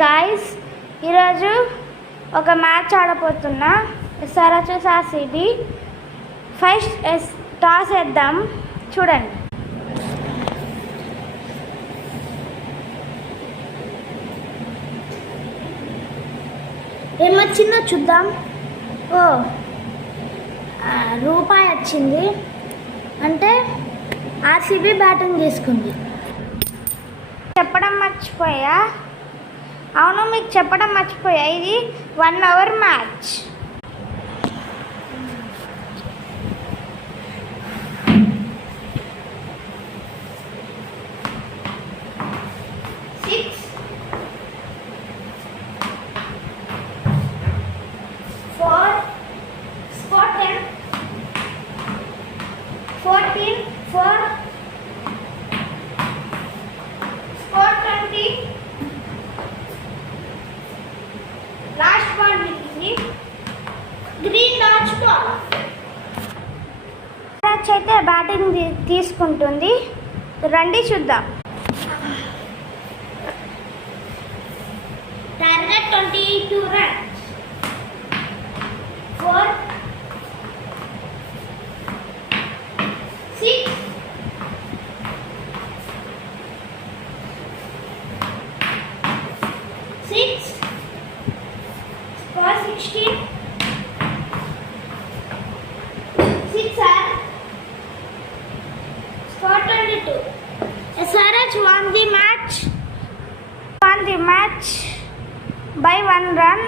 గాయ్స్, ఈరోజు ఒక మ్యాచ్ ఆడబోతున్నా. SRH RCB. ఫస్ట్ టాస్ వేద్దాం, చూడండి. ఏమొచ్చిందో చూద్దాం. రూపాయి వచ్చింది, అంటే RCB బ్యాటింగ్ తీసుకుంది. చెప్పడం మర్చిపోయా, అవును మీకు చెప్పడం మర్చిపోయా, ఇది 1 hour మ్యాచ్. లాస్ట్ బాల్ మిగిలింది, గ్రీన్ డాట్ బాల్. అయితే బ్యాటింగ్ తీసుకుంటుంది, రండి చూద్దాం. టార్గెట్ 22 runs. 4 6 6 score 16 6 are score 22. SRH won the match by 1 run.